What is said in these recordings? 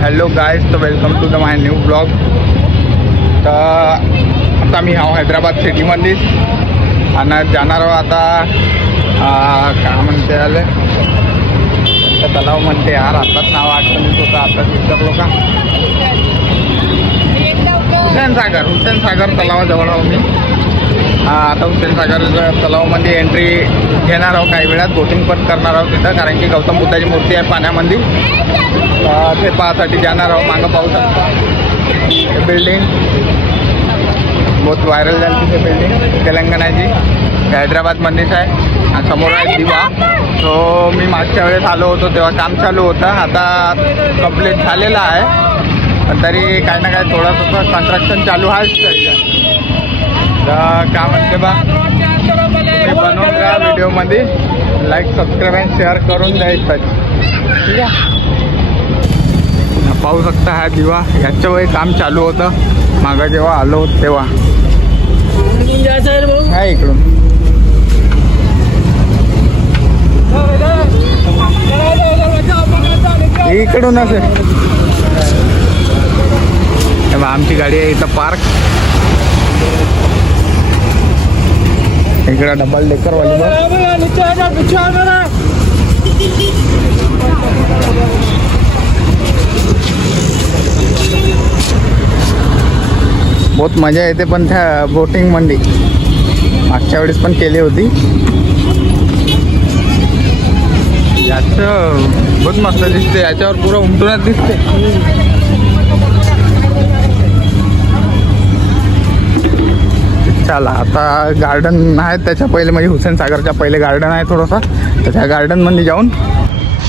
Hello guys, तो welcome to the my new blog. तर आता मी आहो हैदराबाद सिटीमध्ये आणि जाणार आहो आता काय म्हणते आले तलाव म्हणते यार, आताच नाव आठवण होतं, आताच विसरलो का। हुसेन सागर तलावाजवळ आहो मी। आता हुसेन सागर तलावामध्ये एंट्री घेणार आहोत, काही वेळात बोटिंग पण करणार आहोत तिथं, कारण की गौतम बुद्धाची मूर्ती आहे पाण्यामध्ये, ते पाहण्यासाठी जाणार आहोत। मागं पाहू शकता हे बिल्डिंग बहुत व्हायरल झाली, ती बिल्डिंग तेलंगणाची, हैदराबादमध्येच आहे। आणि समोर आहे दिवा। तो मी मागच्या वेळेस आलो होतो तेव्हा काम चालू होतं, आता कंप्लीट झालेलं आहे, पण तरी काही ना काही थोडंसं कन्स्ट्रक्शन चालू आहेच। तर काय म्हणते बा, तुम्ही बनवून घ्या व्हिडिओमध्ये, लाईक सबस्क्राईब आणि शेअर करून द्यायचं, ठीक आहे। पाहू शकता हा दिवा, याच्या वेळी काम चालू होतं मागं जेव्हा आलो तेव्हा। हा इकडून इकडूनच आमची गाडी आहे इथं पार्क, इकडे डबल डेकर वाली बस। बहुत मजा येते पण त्या बोटिंग मध्ये, मागच्या वेळेस पण केली होती। याचं बहुत मस्त दिसते, याच्यावर पुरं उमटूनच दिसते। चला आता गार्डन आहे त्याच्या पहिले, म्हणजे हुसेन सागरच्या पहिले गार्डन आहे थोडंसं, तर त्या गार्डनमध्ये जाऊन,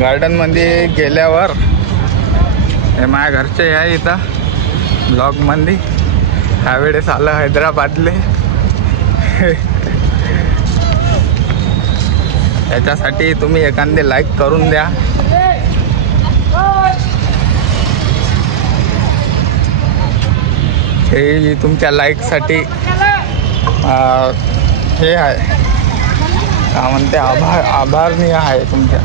गार्डनमध्ये गेल्यावर हे माझ्या घरचे आहे इथं ब्लॉगमध्ये, ह्या वेळेस आलं हैदराबादले याच्यासाठी तुम्ही एखादे लाईक करून द्या। हे तुमच्या लाईकसाठी हे आहे काय म्हणते, आभारणीय आहे तुमच्या।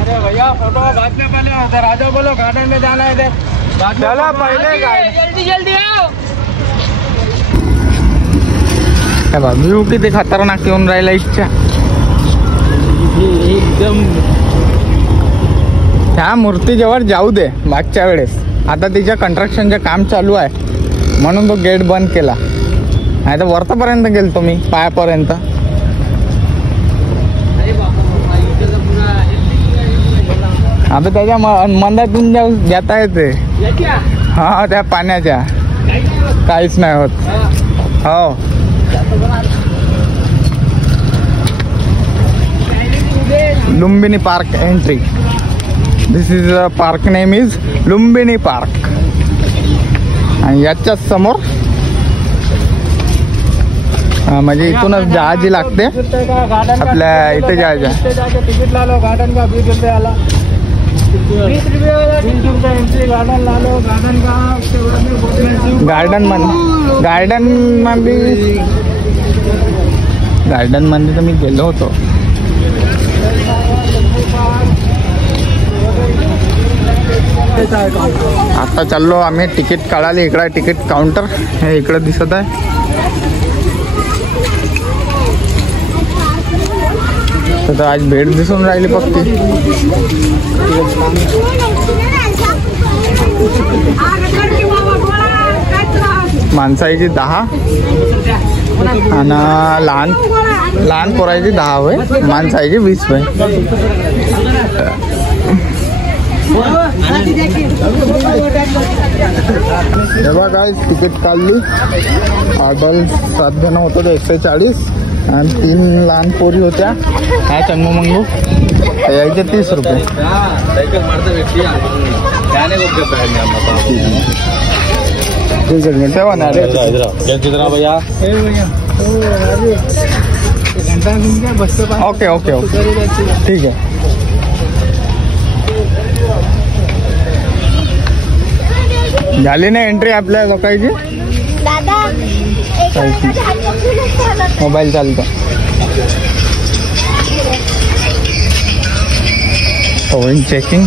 अरे भैया फोटो बाद में पहले होता, राजा बोलो गार्डन में जाना है, चला पहले जल्दी जल्दी आओ। व्ह्यू किती खतरनाक येऊन राहिला इच्छा, एकदम त्या मूर्तीजवळ जाऊ दे मागच्या वेळेस, आता तिच्या कन्स्ट्रक्शनचं काम चालू आहे म्हणून तो गेट बंद केला, नाही तर वरपर्यंत गेलतो मी पायापर्यंत। आता त्याच्या मंदातून जाता येते, हा त्या पाण्याच्या काहीच नाही होत। हो Lumbini park entry, this is park name is Lumbini park. आणि याच्याच समोर म्हणजे इथूनच जहाजी लागते आपल्या इथे जायचं। तिकीट ला लो गार्डन का 20 रुपये आला, 20 रुपये वाला 20 रुपये एंट्री, गार्डन ला लो, गार्डन का गार्डन मध्ये तर मी गेलो होतो। आता चाललो आम्ही तिकीट काढायला, इकडे तिकीट काउंटर हे इकडे दिसत आहे। तर आज भेट दिसून राहिली पक्की, माणसाची 10 आणि लहान पोरायची 10 होय, माणसाची 20 होय। तेव्हा काय तिकीट काढली, ऑर्डर 7 जण होतं ते 140 आणि 3 लहान पोरी होत्या, काय चंगू मंगू, यायचे 30 रुपये। तेव्हा ना भैया ओके ओके ओके ठीक आहे। झाली ना एंट्री आपल्या लोकांची, मोबाईल चालतो। होईल चेकिंग,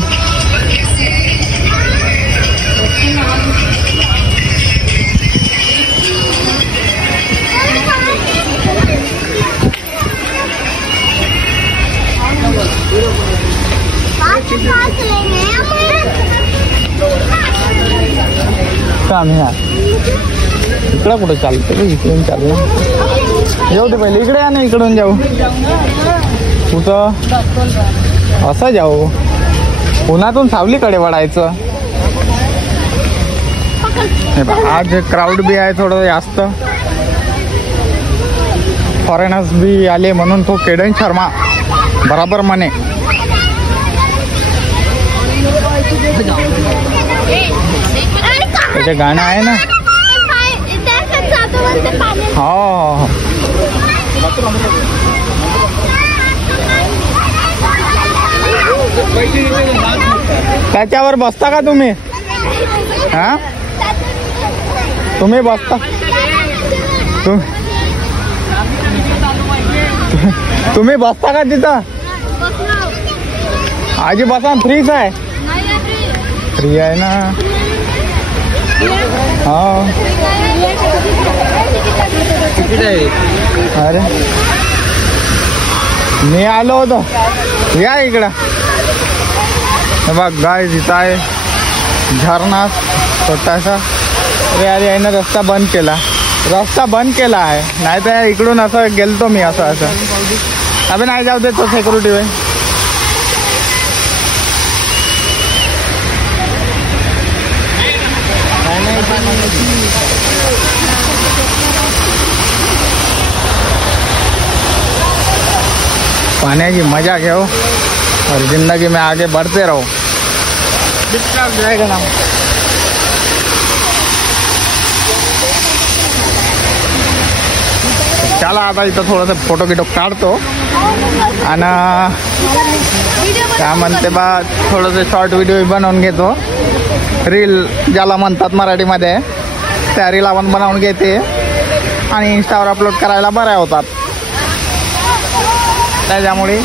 काम इकडं कुठं चालतं इकडून चालू जाऊ दे पहिले इकडे या ना इकडून जाऊ कुठं असं जाऊ पुण्यातून सावलीकडे वळायचं आज क्राऊड बी आहे थोडं जास्त फॉरेनर्स बी आले म्हणून तो केडन शर्मा बराबर म्हणे त्याचे गाणं आहे ना हो त्याच्यावर बसता का तुम्ही हा तुम्ही बसता तुम्ही बसता का तिथं आजी बसा फ्रीच आहे फ्री आहे ना हा अरे मी आलो होतो या इकडं बघ गाय इथं आहे झरणा छोटासा अरे अरे यानं रस्ता बंद केला आहे नाही तर इकडून असं गेलतो मी असं अबे नाही जाऊ देतो सिक्युरिटी वे पानी की मजा घेओ और जिंदगी में आगे बढ़ते रहो जाएगा ना चला आता इथं थोडंसं फोटो गिटो काढतो आणि काय म्हणते बा थोडंसं शॉर्ट व्हिडिओ बनवून घेतो रील ज्याला म्हणतात मराठीमध्ये त्या रील आपण बनवून घेते आणि इंस्टावर अपलोड करायला बऱ्या होतात त्याच्यामुळे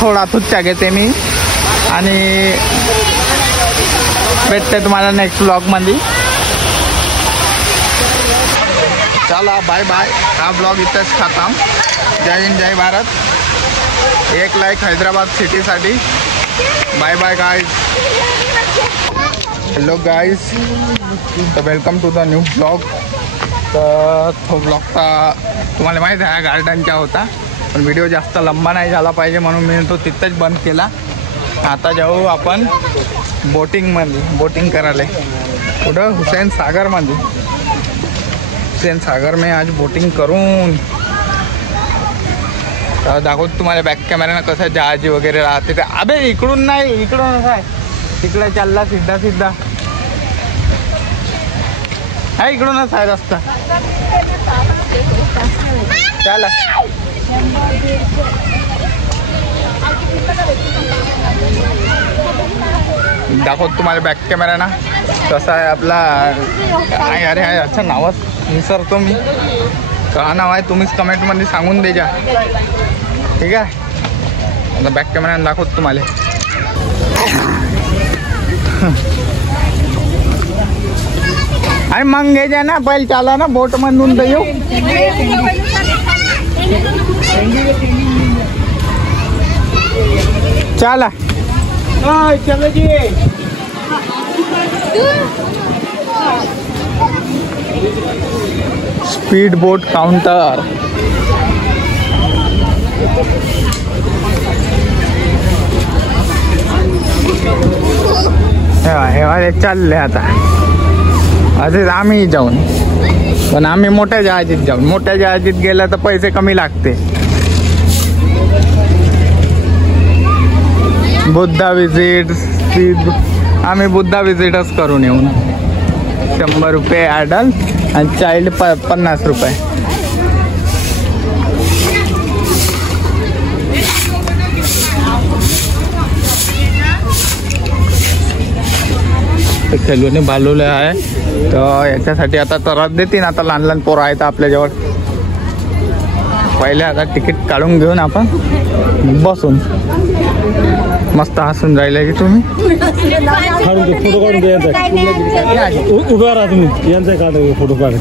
थोडा तुच्चा घेते मी आणि भेटते तुम्हाला नेक्स्ट ब्लॉगमध्ये चला बाय बाय हा ब्लॉग इथंच खतम जय हिंद जय भारत एक लाईक हैदराबाद सिटीसाठी bye bye guys hello guys तो welcome to the new blog तर तो ब्लॉगचा तुम्हाला माहीत आहे गार्डनचा होता पण व्हिडिओ जास्त लंबा नाही झाला पाहिजे म्हणून मी तो तिथंच बंद केला आता जाऊ आपण बोटिंग करायला कुठं हुसेन सागर में आज बोटिंग करून दाखवतो तुम्हाला बॅक कॅमेऱ्यानं कसं जहाजी वगैरे राहते ते अबे इकडून नाही इकडून असं आहे तिकडे चालला सिद्धा हा इकडूनच आहे रस्ता चला दाखवतो तुम्हाला बॅक कॅमेऱ्यानं कसं आहे आपला अरे अच्छा नावच विसरतो मी का नाव आहे तुम्हीच कमेंटमध्ये सांगून द्या ठीक आहे आता बॅक कॅमेऱ्यानं दाखवतो तुम्हाला आणि मग घ्यायच्या ना पहिले चाला ना बोट मधून तर येऊ चला चलो जी स्पीड बोट काउंटर हे चालले आता असेच आम्ही जाऊन पण आम्ही मोठ्या जहाजीत गेला तर पैसे कमी लागते बुद्धा विजिट आम्ही बुद्धा विजिटच करून येऊन 100 रुपये ॲडल्ट आणि चाइल्ड 50 रुपये खेळून भालवले आहे तर याच्यासाठी आता त्रास देतील आता लहान पोरं आहेत आपल्याजवळ पहिले आता तिकीट काढून घेऊन आपण बसून मस्त हसून राहिले की तुम्ही फोटो काढून द्या उभा राहा तुम्ही यांचा काढा फोटो काढा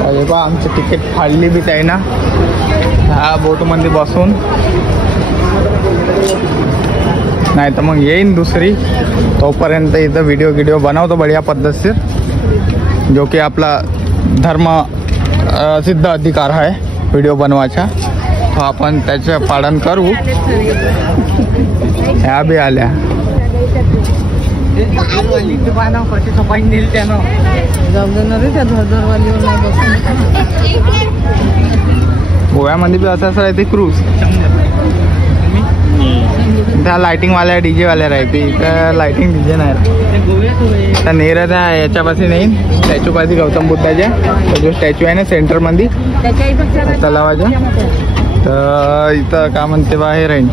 अरे बा आमचं तिकीट फाडली बी आहे ना ह्या बोटमध्ये बसून नाही तर मग येईन दुसरी तोपर्यंत इथं व्हिडिओ बनवतो बढिया पद्धतशीर जो की आपला धर्म सिद्ध अधिकार आहे व्हिडिओ बनवायचा तो आपण त्याचं पालन करू ह्या बी आल्या गोव्यामध्ये बी असंच राहते क्रूज त्या लाइटिंगवाल्या डीजे वाल्या राहते इथं लाइटिंग डीजे नाही तर नेर त्या याच्यापाशी नाही स्टॅच्यूपाशी गौतम बुद्धाच्या जो स्टॅच्यू आहे ना सेंटरमध्ये तलावाच्या तर इथं का म्हणते बा हे राहील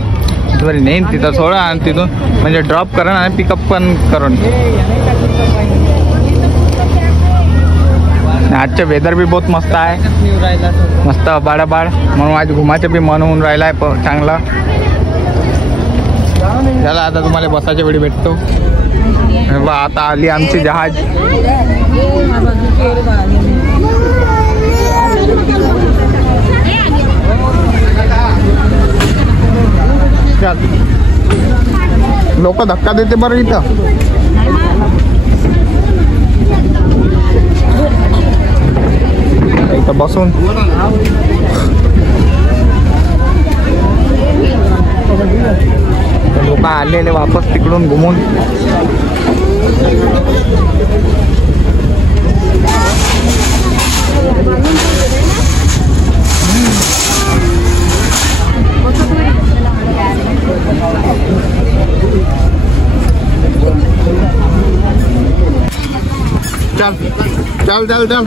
बरं नाही तिथं सोडा आणि तिथून म्हणजे ड्रॉप करा आणि पिकअप पण करून आजचं वेदर बी बहुत मस्त आहे मस्त बाळाबाळ म्हणून आज घुमाचं बी मन होऊन राहिलं आहे चांगला चला आता तुम्हाला बसाच्या वेळी भेटतो बा आता आली आमची जहाज लोक धक्का देते बरं इथं इथं बसून लोक आलेले वापस तिकडून घुमून चल चल चल चल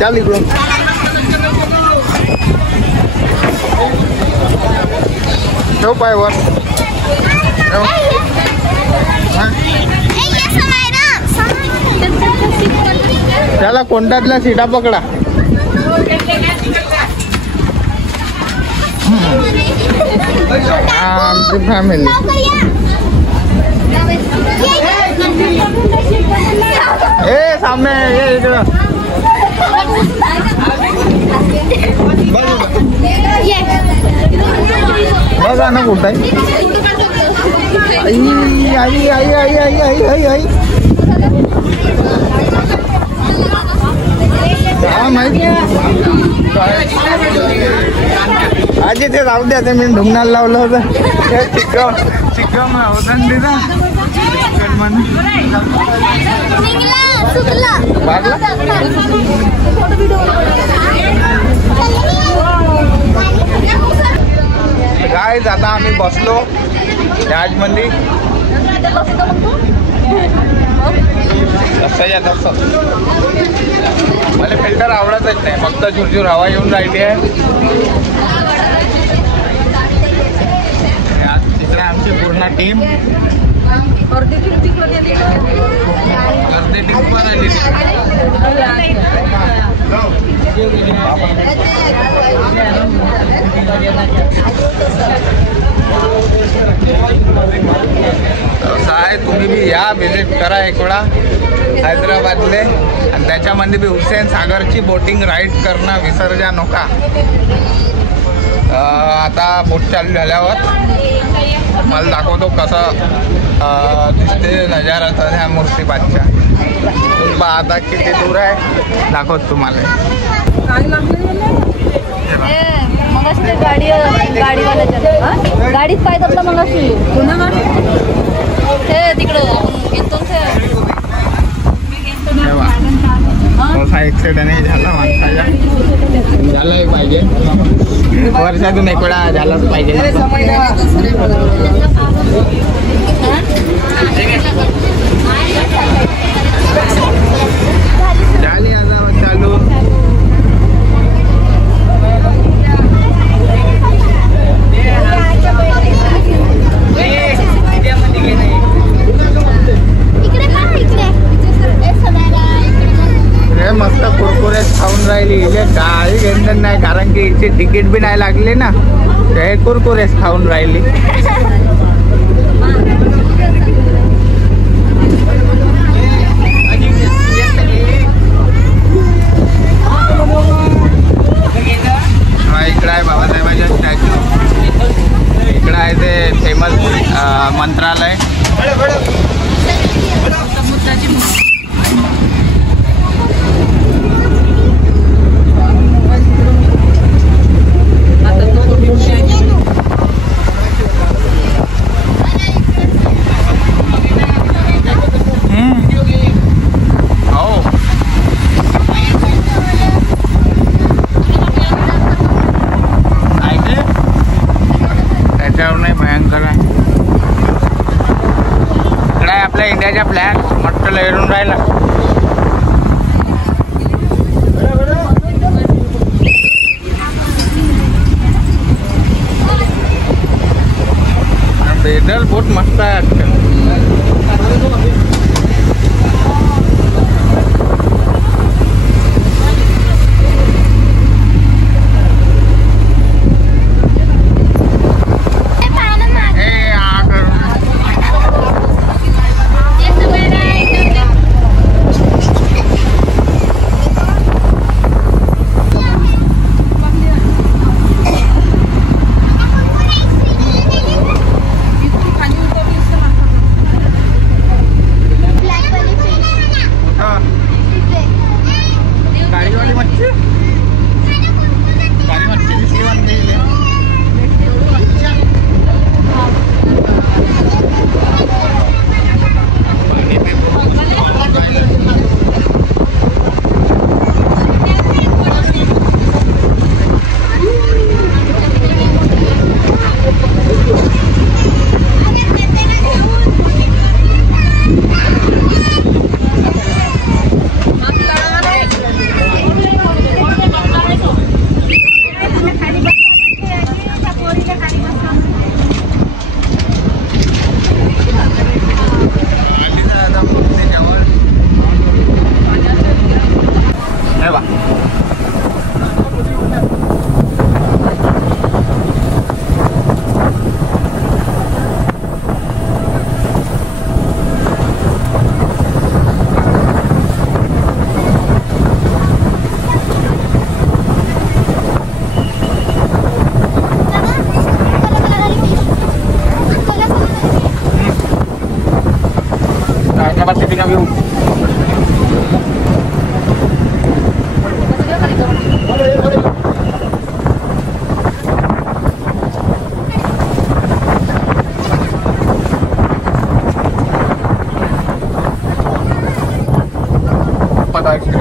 चल इकडून ठेव पायवर त्याला कोणत्यातल्या सीटा पकडा आमची फॅमिली ए सामने ये इकडं बघा ना कुठं आहे आई आई आई आई आई आई आई आई आजी ते राहू द्या ते मी ढुंगणाला लावलं होतं चिक्कम होतं तिथं गाईज आता आम्ही बसलो जहाजमध्ये तसं या तसं मला फिल्टर आवडतच नाही फक्त झुरझुर हवा येऊन राहिली आहे तिकडे आमची पूर्ण टीम अर्धी टीम पण आली असं आहे तुम्ही बी या विजिट करा एक वेळा हैदराबादले आणि त्याच्यामध्ये बी हुसेन सागरची बोटिंग राईड करणं विसर्जा नका आता बोट चालू झाल्यावर मला दाखवतो कसं दिसते नजारा तर ह्या मूर्तिपातच्या तुम्ही आता किती दूर आहे दाखवत तुम्हाला गाडीत काय करता मग एक्सिडेंट नाही झाला माणसाच्या झालंय पाहिजे वर्षातून एक वेळा झालाच पाहिजे झाली आता चालू तिकीट बी नाही लागले ना, हे कुरकुरेस खाऊन राहिली. इकडं आहे बाबासाहेबांच्या स्टॅच्यू. इकडं आहे ते फेमस मंत्रालय. आपल्या इंडियाचा फ्लॅग मस्त लहरून राहिला. वेदर बहुत मस्त आहे आजकाल.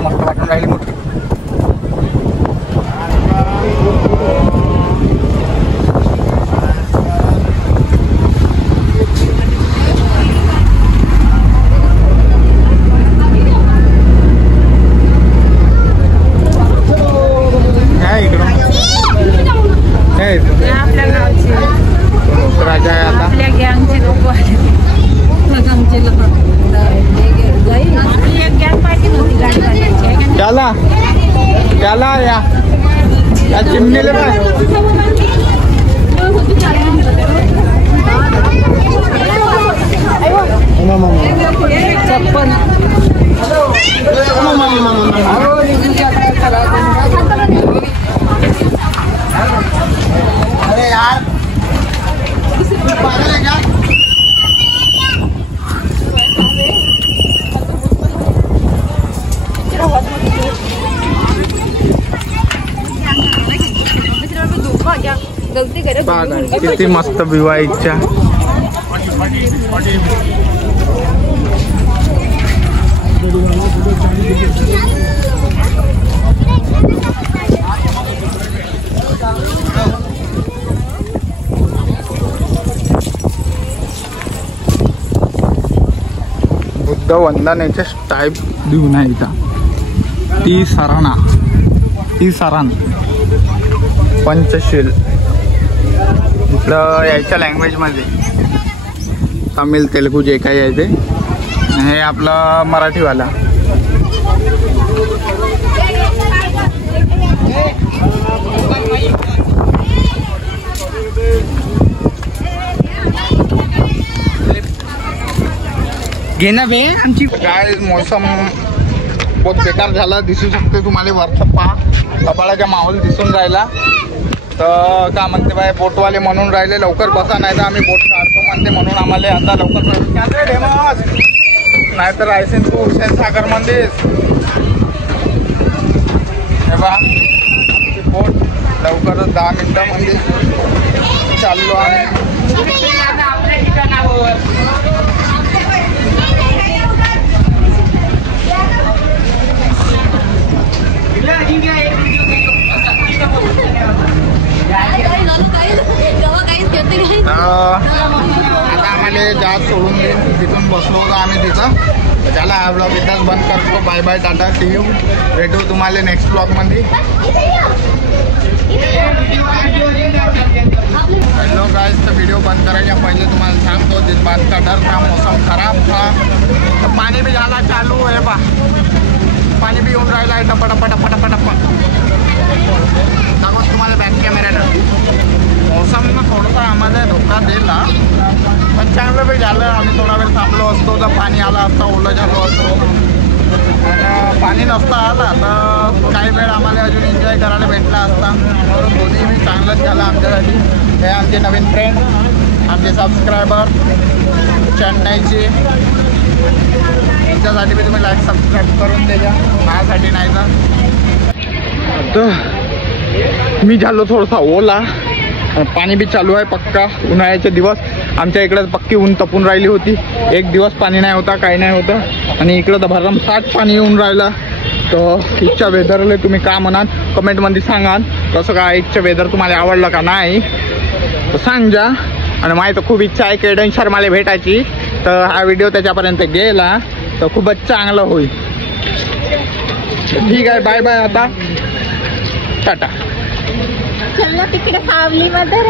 मस्त वाटून राहिली मोठी. राजा आहे आता आपल्या गँगचे लोक त्याला त्याला या चिमणीला काय चप्पल अरे यार किती मस्त व्ह्यू आहे इच्छा. बुद्ध वंदनेचे टाईप देऊन आहे इथं. ती सरण पंचशील इकडं यायच्या लँग्वेजमध्ये तमिळ तेलुगू जे काही आहे ते. हे आपलं मराठीवाला. घेणं बे आमची काय मोसम बहुत बेकार झाला दिसू शकते तुम्हाला वरचं पहा कपाळाच्या माहोल दिसून राहिला तर का म्हणते बाय बोटवाले म्हणून राहिले लवकर बसा नाही तर आम्ही बोट काढतो म्हणते म्हणून आम्हाला आता लवकर नाहीतर राहायचे तू हुसेन सागर मध्ये बा बोट लवकरच 10 मिनिटांमध्ये चाललो आहे आता आम्हाला जास्त सोडून देईन तिथून बसलो होतो आम्ही तिथं त्याला हा ब्लॉग इथंच बंद करतो bye bye ta ta see you भेटू तुम्हाला नेक्स्ट ब्लॉगमध्ये हॅलो गाइस तर व्हिडिओ बंद करायच्या पहिले तुम्हाला सांगतो जिस बात का डर था मौसम खराब था तो पाणी भी झाला चालू आहे बा पाणी भी येऊन राहिला आहे टपटपटपटपटप दाखवतो तुम्हाला बॅक कॅमेऱ्यानं मौसमनं थोडंसं आम्हाला धोका दिला पण चांगलं बी झालं आम्ही थोडा वेळ थांबलो असतो तर पाणी आला असता ओलं झालो असतो आणि पाणी नसतं आला तर काही वेळ आम्हाला अजून एन्जॉय करायला भेटला असता म्हणून दोन्ही बी चांगलंच झालं आमच्यासाठी हे आमचे नवीन फ्रेंड आमचे सबस्क्रायबर चेन्नईचे त्यांच्यासाठी बी तुम्ही लाईक सबस्क्राईब करून द्या माझ्यासाठी नाही तर मी झालो थोडासा ओला पाणी बी चालू आहे पक्का उन्हाळ्याचे दिवस आमच्या इकडे पक्की ऊन तपून राहिली होती एक दिवस पाणी नाही होता काही नाही होतं आणि इकडं तर भरमसाठ पाणी येऊन राहिला तर इथच्या वेदरला तुम्ही का म्हणाल कमेंटमध्ये सांगाल कसं काय इथचं वेदर तुम्हाला आवडलं का नाही तर सांग जा आणि माझी तर खूप इच्छा आहे केडन शर्माला भेटायची तर हा व्हिडिओ त्याच्यापर्यंत गेला तर खूपच चांगलं होईल ठीक आहे बाय बाय आता टाटा चल तिकडे सावली मध्ये